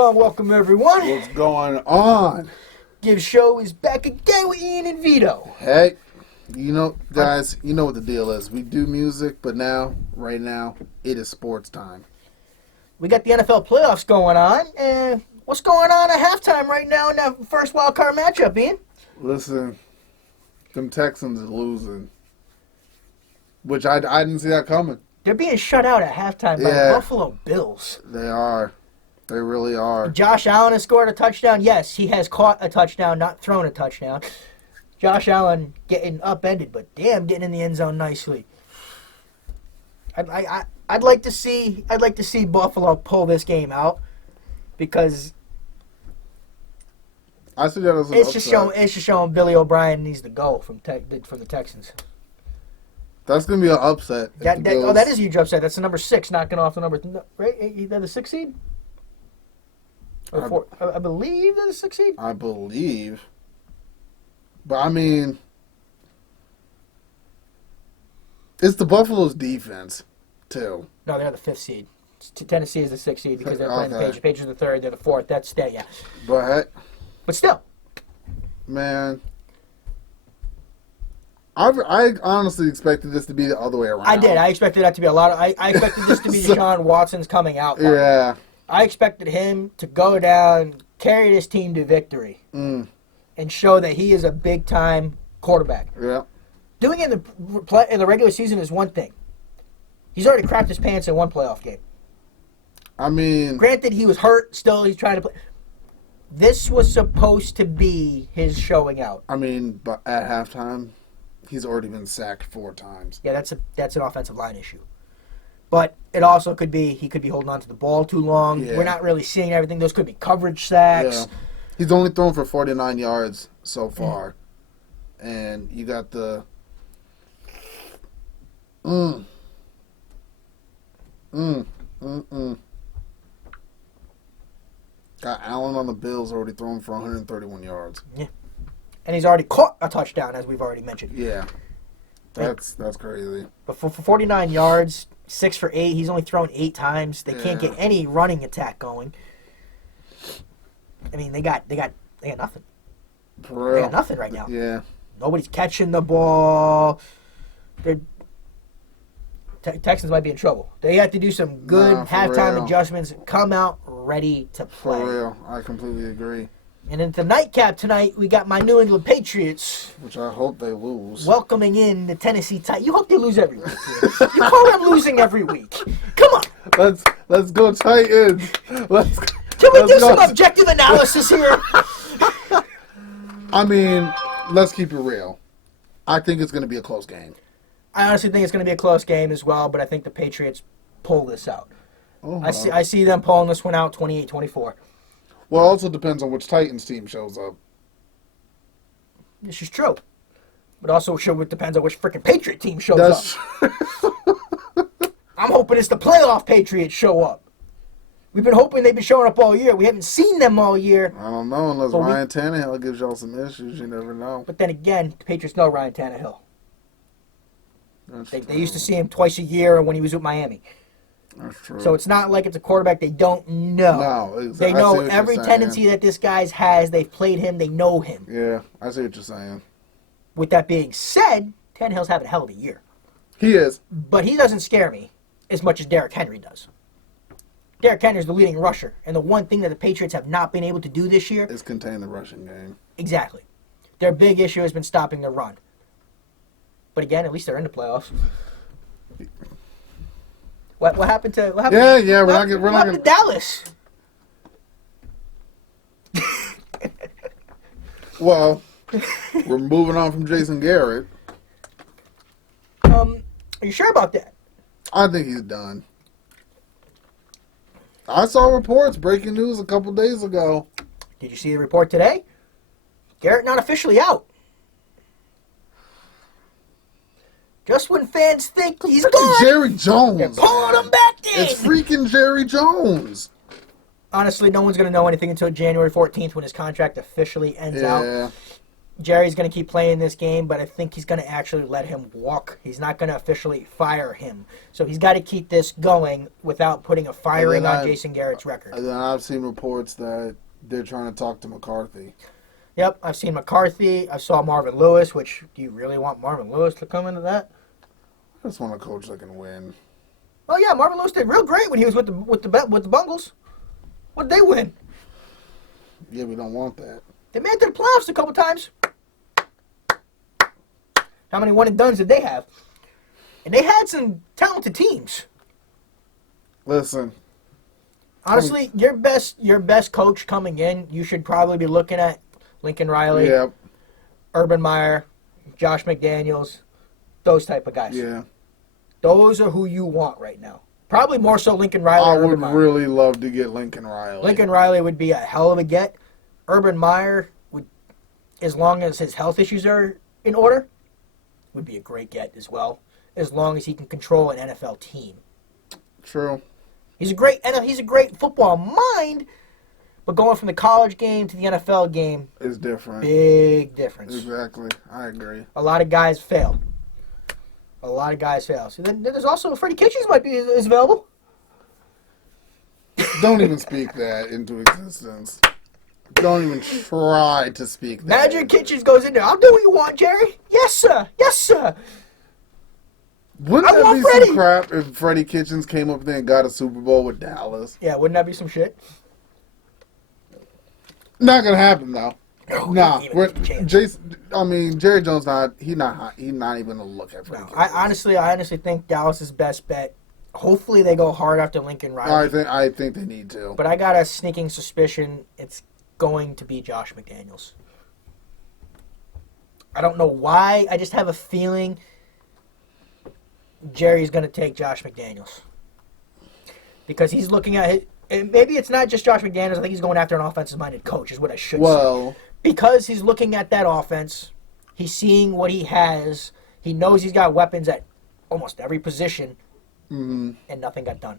Hello and welcome everyone. What's going on? Giv Show is back again with Ian and VIto. Hey, guys, you know what the deal is. We do music, but right now, it is sports time. We got the NFL playoffs going on, and what's going on at halftime right now in that first wildcard matchup, Ian? Listen, them Texans are losing, which I didn't see that coming. They're being shut out at halftime by the Buffalo Bills. They are. They really are. Josh Allen has scored a touchdown. Yes, he has caught a touchdown, not thrown a touchdown. Josh Allen getting upended, but damn, getting in the end zone nicely. I'd like to see Buffalo pull this game out because I see that as an it's just showing Billy O'Brien needs to go from the Texans. That's gonna be an upset. That is a huge upset. That's the number 6 knocking off the number right. They're the 6th seed. I believe they're the 6th seed. I believe, but I mean, it's the Buffalo's defense too. No, they're the 5th seed. Tennessee is the 6th seed because they're playing the Patriots. Patriots are the 3rd. They're the 4th. That's that. Yeah. But still, man. I honestly expected this to be the other way around. I did. I expected that to be a lot of. I expected this to be Deshaun Watson's coming out party. Yeah. I expected him to go down, carry this team to victory, and show that he is a big time quarterback. Yeah. Doing it in the regular season is one thing. He's already crapped his pants in one playoff game. I mean, granted, he was hurt. Still, he's trying to play. This was supposed to be his showing out. I mean, but at halftime, he's already been sacked 4 times. Yeah, that's an offensive line issue. But it also could be he could be holding on to the ball too long. Yeah. We're not really seeing everything. Those could be coverage sacks. Yeah. He's only thrown for 49 yards so far. And you got the Got Allen on the Bills already thrown for 131 yards. Yeah. And he's already caught a touchdown, as we've already mentioned. Yeah. That's crazy. But for 49 yards, 6 for 8, he's only thrown 8 times. They can't get any running attack going. I mean, they got nothing. For real. They got nothing right now. Yeah. Nobody's catching the ball. Texans might be in trouble. They have to do some good halftime adjustments. Come out ready to play. For real. I completely agree. And then the nightcap tonight, we got my New England Patriots. Which I hope they lose. Welcoming in the Tennessee Titans. You hope they lose every week. You call them losing every week. Come on. Let's go Titans. Can we do some objective analysis here? I mean, let's keep it real. I think it's going to be a close game. I honestly think it's going to be a close game as well, but I think the Patriots pull this out. I see them pulling this one out 28-24. Well, it also depends on which Titans team shows up. This is true. But also it depends on which freaking Patriot team shows up. I'm hoping it's the playoff Patriots show up. We've been hoping they've been showing up all year. We haven't seen them all year. I don't know. Unless Ryan Tannehill gives y'all some issues. You never know. But then again, the Patriots know Ryan Tannehill. They used to see him twice a year when he was with Miami. That's true. So it's not like it's a quarterback they don't know. No, exactly. They know every tendency that this guy has. They've played him. They know him. Yeah, I see what you're saying. With that being said, Tannehill's having a hell of a year. He is. But he doesn't scare me as much as Derrick Henry does. Derrick Henry is the leading rusher. And the one thing that the Patriots have not been able to do this year is contain the rushing game. Exactly. Their big issue has been stopping the run. But again, at least they're in the playoffs. What happened to? What happened, we're not to Dallas? Well, we're moving on from Jason Garrett. Are you sure about that? I think he's done. I saw reports, breaking news a couple days ago. Did you see the report today? Garrett not officially out. Just when fans think he's gone, Jerry Jones. They're pulling him back in. It's freaking Jerry Jones. Honestly, no one's going to know anything until January 14th when his contract officially ends out. Jerry's going to keep playing this game, but I think he's going to actually let him walk. He's not going to officially fire him. So he's got to keep this going without putting a firing on Jason Garrett's record. And then I've seen reports that they're trying to talk to McCarthy. Yep, I've seen McCarthy. I saw Marvin Lewis, which, do you really want Marvin Lewis to come into that? I just want a coach that can win. Oh, yeah, Marvin Lewis did real great when he was with the Bungles. What did they win? Yeah, we don't want that. They made it to the playoffs a couple times. How many one-and-dones did they have? And they had some talented teams. Listen. Honestly, your best coach coming in, you should probably be looking at Lincoln Riley, Yep. Urban Meyer, Josh McDaniels, those type of guys. Yeah. Those are who you want right now. Probably more so Lincoln Riley. I or would Urban Meyer. really love to get Lincoln Riley. Lincoln Riley would be a hell of a get. Urban Meyer would, as long as his health issues are in order, would be a great get as well. As long as he can control an NFL team. True. He's a great football mind, but going from the college game to the NFL game is different. Big difference. Exactly. I agree. A lot of guys fail. So then there's also Freddie Kitchens is available. Don't even speak that into existence. Don't even try to speak that. Magic Kitchens goes in there. I'll do what you want, Jerry. Yes, sir. Yes, sir. Wouldn't that be some crap if Freddie Kitchens came up there and got a Super Bowl with Dallas? Yeah, wouldn't that be some shit? Not gonna happen though. Nah, Jerry Jones he's not even gonna look at Freddie Kitchens. I honestly think Dallas's best bet. Hopefully they go hard after Lincoln Riley. I think they need to. But I got a sneaking suspicion it's going to be Josh McDaniels. I don't know why. I just have a feeling Jerry's going to take Josh McDaniels. Because he's looking at it. And maybe it's not just Josh McDaniels. I think he's going after an offensive-minded coach is what I should say. Because he's looking at that offense. He's seeing what he has. He knows he's got weapons at almost every position. Mm-hmm. And nothing got done.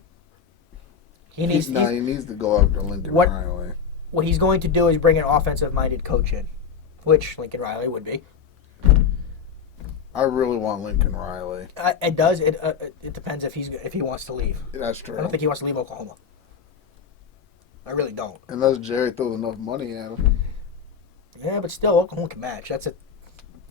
He needs to go after Lincoln Riley. What he's going to do is bring an offensive-minded coach in, which Lincoln Riley would be. I really want Lincoln Riley. It does. It depends if he wants to leave. That's true. I don't think he wants to leave Oklahoma. I really don't. Unless Jerry throws enough money at him. Yeah, but still, Oklahoma can match. That's it.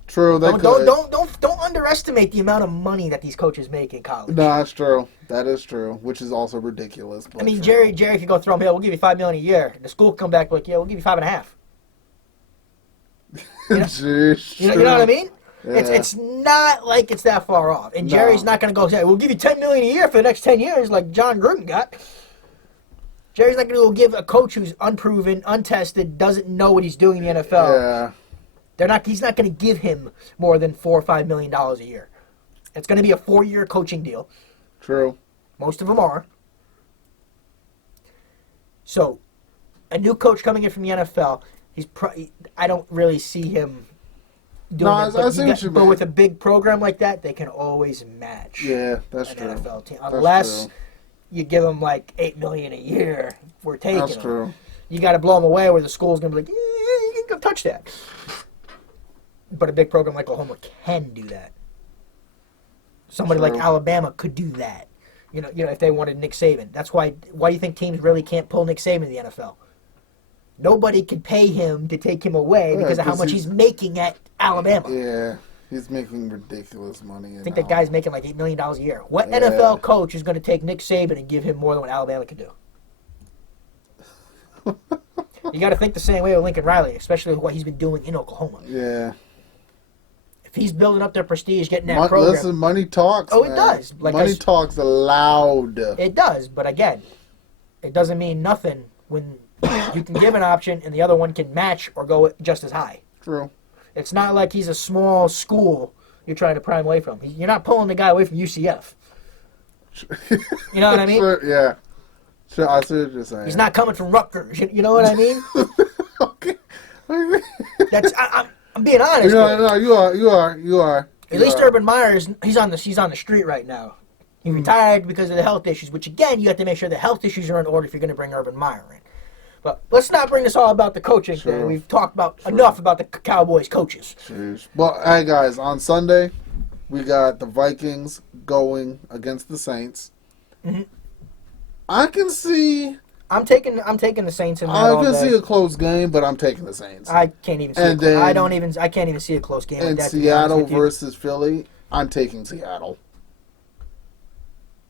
True. Don't underestimate the amount of money that these coaches make in college. No, that's true. That is true. Which is also ridiculous. I mean, Jerry could go throw him. Hey, we'll give you $5 million a year. The school could come back like, yeah, we'll give you $5.5 million. You know what I mean? Yeah. It's not like it's that far off. And Jerry's not going to go say, we'll give you $10 million a year for the next 10 years like John Gruden got. Jerry's not going to give a coach who's unproven, untested, doesn't know what he's doing in the NFL. Yeah. He's not going to give him more than $4 or $5 million a year. It's going to be a 4-year coaching deal. True. Most of them are. So, a new coach coming in from the NFL, I don't really see him doing it. But with a big program like that, they can always match. Yeah, that's true. NFL team, unless you give them like $8 million a year for taking them. That's true. You got to blow them away, where the school's going to be like, you can go touch that. But a big program like Oklahoma can do that. Somebody like Alabama could do that. You know, if they wanted Nick Saban. That's why do you think teams really can't pull Nick Saban in the NFL? Nobody could pay him to take him away because of how much he's making at Alabama. Yeah, he's making ridiculous money. I think that guy's making like $8 million a year. What NFL coach is going to take Nick Saban and give him more than what Alabama could do? You got to think the same way with Lincoln Riley, especially with what he's been doing in Oklahoma. Yeah. If he's building up their prestige, getting that program. Listen, money talks. Oh, man. It does. Money talks loud. It does, but again, it doesn't mean nothing when you can give an option and the other one can match or go just as high. True. It's not like he's a small school you're trying to prime away from. You're not pulling the guy away from UCF. You know what I mean? Sure, yeah. Sure, I see what you're saying. He's not coming from Rutgers. You know what I mean? Okay. I'm being honest. No, you are. At least Urban Meyer he's on the street right now. He retired because of the health issues, which again you have to make sure the health issues are in order if you're going to bring Urban Meyer in. But let's not bring this all about the coaching thing. We've talked about enough about the Cowboys coaches. Jeez. Well, hey guys, on Sunday we got the Vikings going against the Saints. Mm-hmm. I can see. I'm taking the Saints in that I all can day. see a close game, but I'm taking the Saints. I can't even see. I can't even see a close game. And Seattle versus Philly, I'm taking Seattle.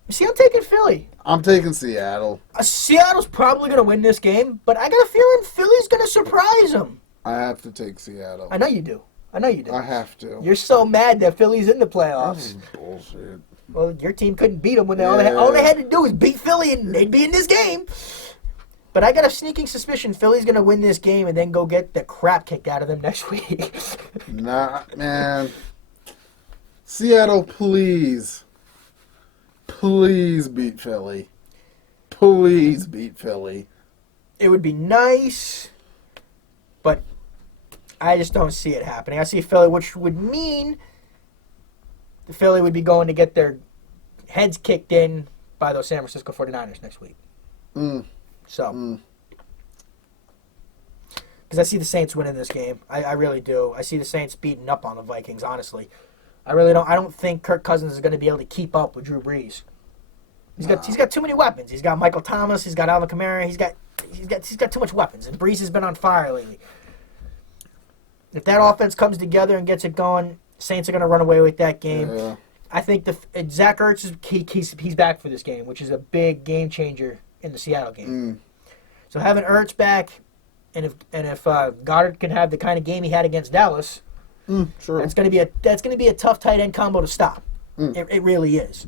See, I'm taking Philly. I'm taking Seattle. Seattle's probably going to win this game, but I got a feeling Philly's going to surprise them. I have to take Seattle. I know you do. I have to. You're so mad that Philly's in the playoffs. This is bullshit. Well, your team couldn't beat them when all they had to do was beat Philly and they'd be in this game. But I got a sneaking suspicion Philly's going to win this game and then go get the crap kicked out of them next week. Nah, man. Seattle, please. Please beat Philly. Please beat Philly. It would be nice, but I just don't see it happening. I see Philly, which would mean the Philly would be going to get their heads kicked in by those San Francisco 49ers next week. So, because I see the Saints winning this game. I really do. I see the Saints beating up on the Vikings, honestly. I really don't. I don't think Kirk Cousins is going to be able to keep up with Drew Brees. He's got too many weapons. He's got Michael Thomas. He's got Alvin Kamara. He's got too much weapons. And Brees has been on fire lately. If that offense comes together and gets it going, Saints are going to run away with that game. Yeah. I think Zach Ertz he's back for this game, which is a big game changer in the Seattle game. So having Ertz back, and if Goddard can have the kind of game he had against Dallas, that's going to be a tough tight end combo to stop. It really is.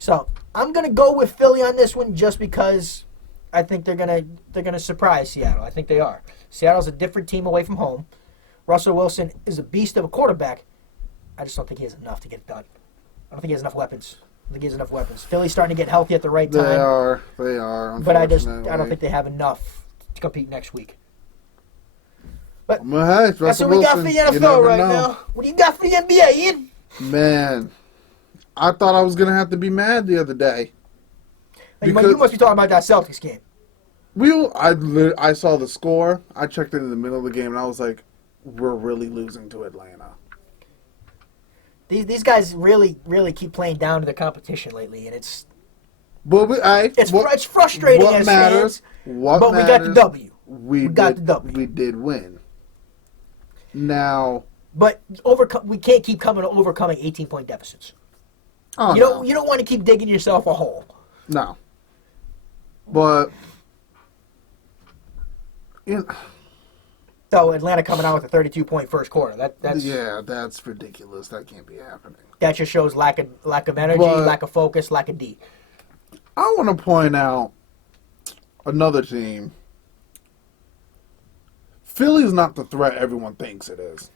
So I'm going to go with Philly on this one just because I think they're gonna surprise Seattle. I think they are. Seattle's a different team away from home. Russell Wilson is a beast of a quarterback. I just don't think he has enough to get it done. I don't think he has enough weapons. Philly's starting to get healthy at the right time. They are. But I don't think they have enough to compete next week. But that's what we got for the NFL right now. What do you got for the NBA, Ian? Man, I thought I was gonna have to be mad the other day. You must be talking about that Celtics game. I saw the score. I checked it in the middle of the game, and I was like, "We're really losing to Atlanta." These guys really, really keep playing down to the competition lately, and it's frustrating as fans. But we got the W. We got the W. We did win. Now, but we can't keep overcoming 18-point deficits. You don't want to keep digging yourself a hole. No. But so Atlanta coming out with a 32-point first quarter. That's ridiculous. That can't be happening. That just shows lack of energy, lack of focus, lack of D. I want to point out another team. Philly's not the threat everyone thinks it is.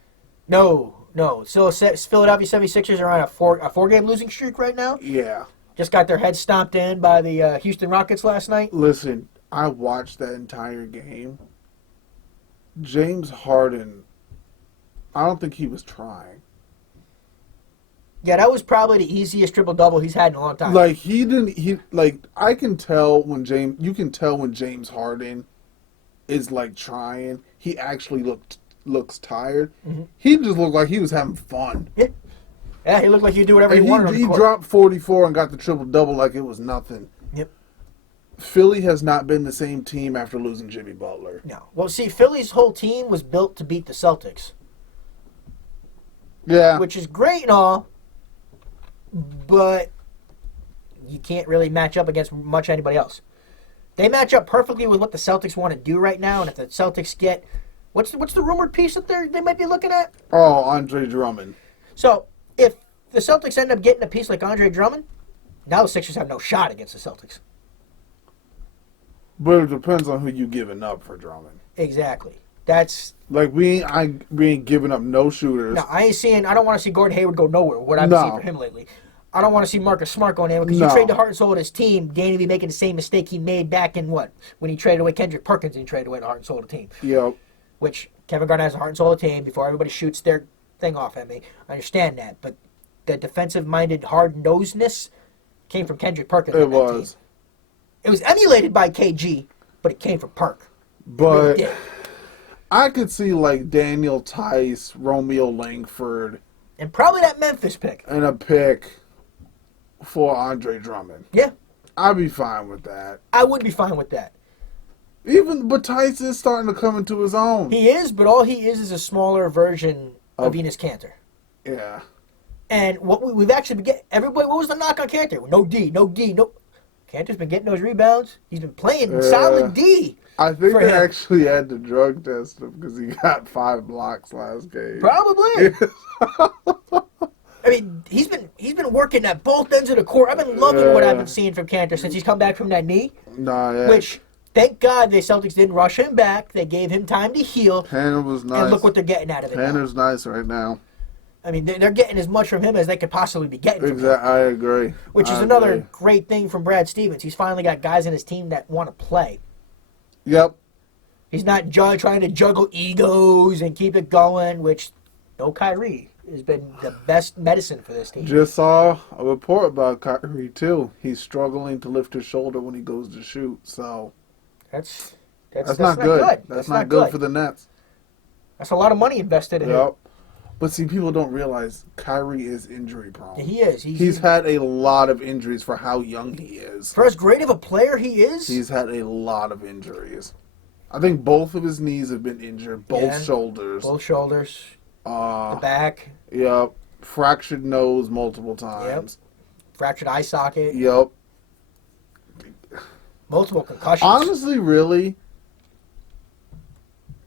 No. So Philadelphia 76ers are on a four-game losing streak right now. Yeah. Just got their heads stomped in by the Houston Rockets last night. Listen, I watched that entire game. James Harden, I don't think he was trying. Yeah, that was probably the easiest triple-double he's had in a long time. I can tell when James Harden is trying. He actually looks tired. Mm-hmm. He just looked like he was having fun. Yeah, he looked like he'd do whatever he wanted. He dropped 44 and got the triple-double like it was nothing. Yep. Philly has not been the same team after losing Jimmy Butler. No. Well, see, Philly's whole team was built to beat the Celtics. Yeah. Which is great and all, but you can't really match up against much anybody else. They match up perfectly with what the Celtics want to do right now, and if the Celtics get... What's the rumored piece that they might be looking at? Oh, Andre Drummond. So, if the Celtics end up getting a piece like Andre Drummond, now the Sixers have no shot against the Celtics. But it depends on who you giving up for Drummond. Exactly. That's... we ain't giving up no shooters. No, I don't want to see Gordon Hayward go nowhere, what I've seen for him lately. I don't want to see Marcus Smart going in because you trade the heart and soul of his team, Danny be making the same mistake he made back in when he traded away Kendrick Perkins and he traded away the heart and soul of the team. Yep. Which Kevin Garnett has the heart and soul of the team before everybody shoots their thing off at me. I understand that, but the defensive-minded hard-nosedness came from Kendrick Perkins. It was emulated by KG, but it came from Perk. But did. I could see like Daniel Tice, Romeo Langford, And probably that Memphis pick. and a pick for Andre Drummond. Yeah. I'd be fine with that. I would be fine with that. But Tice is starting to come into his own. He is, but all he is a smaller version of Enes Kanter. Yeah. And what we've actually been getting, everybody, what was the knock on Kanter? No D. Kanter's been getting those rebounds. He's been playing solid D. I think they actually had to drug test him because he got 5 blocks last game. Probably. I mean, he's been working at both ends of the court. I've been loving what I've been seeing from Kanter since he's come back from that knee. Which, thank God, the Celtics didn't rush him back. They gave him time to heal. Kanter was nice. And look what they're getting out of it. Kanter's nice right now. I mean, they're getting as much from him as they could possibly be getting from him. I agree. Which is another great thing from Brad Stevens. He's finally got guys in his team that want to play. Yep. He's not trying to juggle egos and keep it going, which no Kyrie has been the best medicine for this team. Just saw a report about Kyrie, too. He's struggling to lift his shoulder when he goes to shoot, so... That's not good. That's not good for the Nets. That's a lot of money invested in him. But see, people don't realize Kyrie is injury prone. He is. He's had a lot of injuries for how young he is. For as great of a player he is. He's had a lot of injuries. I think both of his knees have been injured. Both shoulders. Both shoulders. The back. Yep. Fractured nose multiple times. Yep. Fractured eye socket. Yep. Multiple concussions. Honestly, really,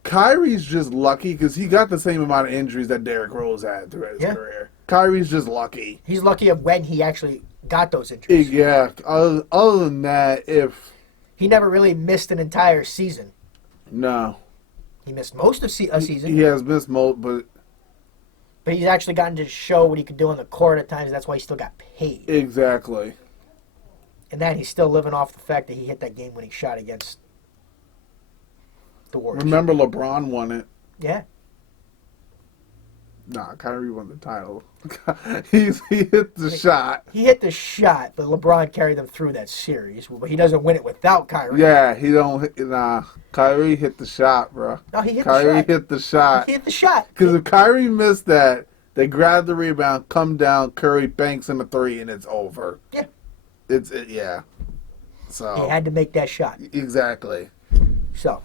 Kyrie's just lucky because he got the same amount of injuries that Derrick Rose had throughout his career. Kyrie's just lucky. He's lucky of when he actually got those injuries. Yeah. Other than that, he never really missed an entire season. No. He missed most of a season. He has missed most, but he's actually gotten to show what he could do on the court at times. That's why he still got paid. Exactly. And then he's still living off the fact that he hit that game-winning shot against the Warriors. Remember LeBron won it. Yeah. Nah, Kyrie won the title. he hit the shot. He hit the shot, but LeBron carried them through that series. But he doesn't win it without Kyrie. Yeah, he don't. Nah, Kyrie hit the shot, bro. No, he hit Kyrie the shot. hit the shot. He hit the shot. Because if Kyrie missed that, they grab the rebound, come down, Curry banks in a 3, and it's over. Yeah. Yeah. So he had to make that shot. Exactly. So.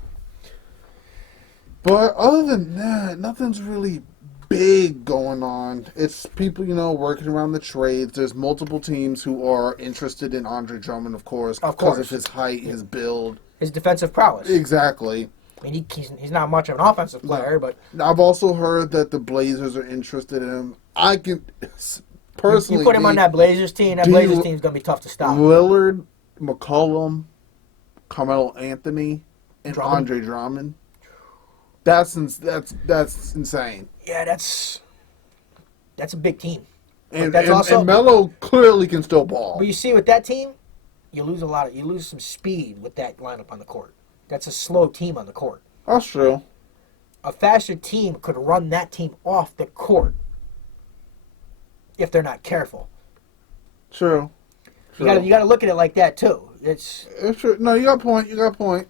But other than that, nothing's really big going on. It's people, working around the trades. There's multiple teams who are interested in Andre Drummond, of course, because of his height, his build. His defensive prowess. Exactly. I mean, he's not much of an offensive player, but... I've also heard that the Blazers are interested in him. I can... Personally, you put him on that Blazers team, Blazers team's going to be tough to stop. Lillard, McCollum, Carmelo Anthony, and Drummond. Andre Drummond. That's insane. Yeah, that's a big team. And that's also, Melo clearly can still ball. But you see, with that team, you lose some speed with that lineup on the court. That's a slow team on the court. That's true. A faster team could run that team off the court if they're not careful. True. You got to look at it like that too. It's true. No, you got a point.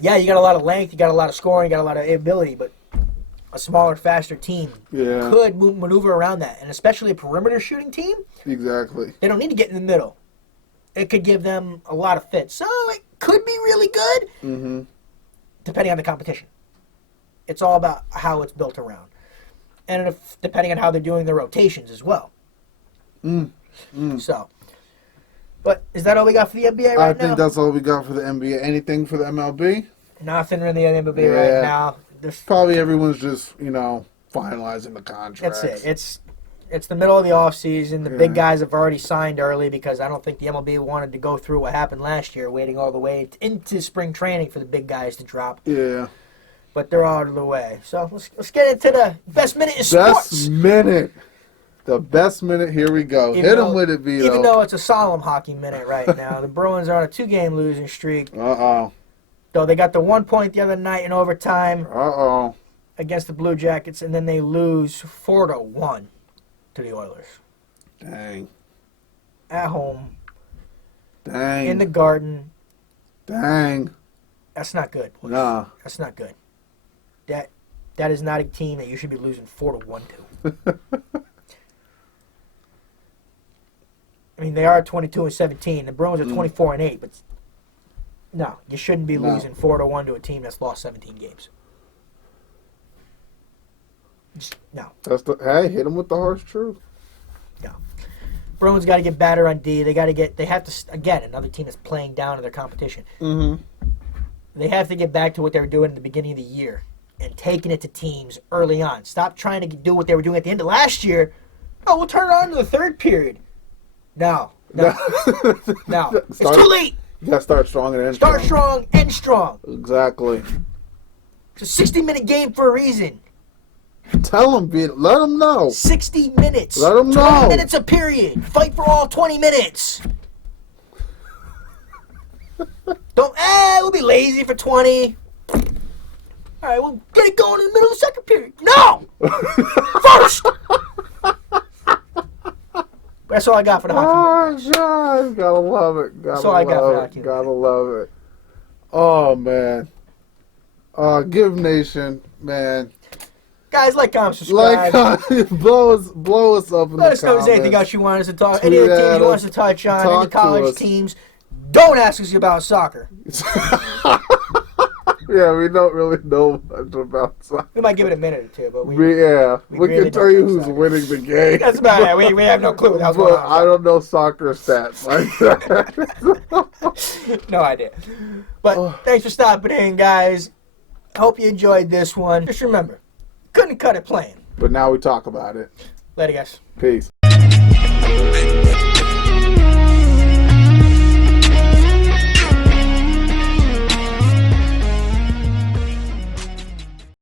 Yeah, you got a lot of length, you got a lot of scoring, you got a lot of ability, but a smaller, faster team could maneuver around that, and especially a perimeter shooting team. Exactly. They don't need to get in the middle. It could give them a lot of fits, so it could be really good, depending on the competition. It's all about how it's built around, and depending on how they're doing their rotations as well. So, but is that all we got for the NBA right now? I think that's all we got for the NBA. Anything for the MLB? Nothing really in the MLB right now. Probably everyone's just, finalizing the contracts. That's it. It's the middle of the offseason. The big guys have already signed early because I don't think the MLB wanted to go through what happened last year, waiting all the way into spring training for the big guys to drop. Yeah. But they're out of the way. So let's get into the best minute in sports. Best minute. The best minute. Here we go. Hit them with it, VIto. Even though it's a solemn hockey minute right now. The Bruins are on a 2-game losing streak. Uh-oh. Though they got the 1 point the other night in overtime. Uh-oh. Against the Blue Jackets, and then they lose 4-1 to the Oilers. Dang. At home. Dang. In the Garden. Dang. That's not good. Boys. Nah. That's not good. That is not a team that you should be losing 4-1 to. I mean, they are 22-17. The Bruins are 24-8, but no, you shouldn't be losing 4-1 to a team that's lost 17 games. Just, no. Hey, hit them with the harsh truth. No. Bruins got to get better on D. They have to, again, another team that's playing down to their competition. Mm-hmm. They have to get back to what they were doing at the beginning of the year and taking it to teams early on. Stop trying to do what they were doing at the end of last year. Oh, we'll turn it on in the third period. No. It's too late. You got to start strong and end Start strong, end strong. Exactly. It's a 60-minute game for a reason. Tell them, let them know. 60 minutes. Let them know. 20 minutes a period. Fight for all 20 minutes. We'll be lazy for 20. All right, we'll get it going in the middle of the second period. No! First! That's all I got for the hockey. Oh, God. Gotta love it. That's all I got for the hockey. Gotta love it. Oh, man. Give Nation, man. Guys, like, comment, subscribe. Blow us up in the comments. Let us know if there's anything else you want us to talk. Any other teams you want us to touch on. Any Talk to college us. teams. Don't ask us about soccer. Yeah, we don't really know much about soccer. We might give it a minute or two, but we can really tell you don't know who's soccer. winning the game. That's about it. We have no clue. That's But I don't know soccer stats like that. No idea. But thanks for stopping in, guys. Hope you enjoyed this one. Just remember, couldn't cut it playing. But now we talk about it. Later, guys. Peace.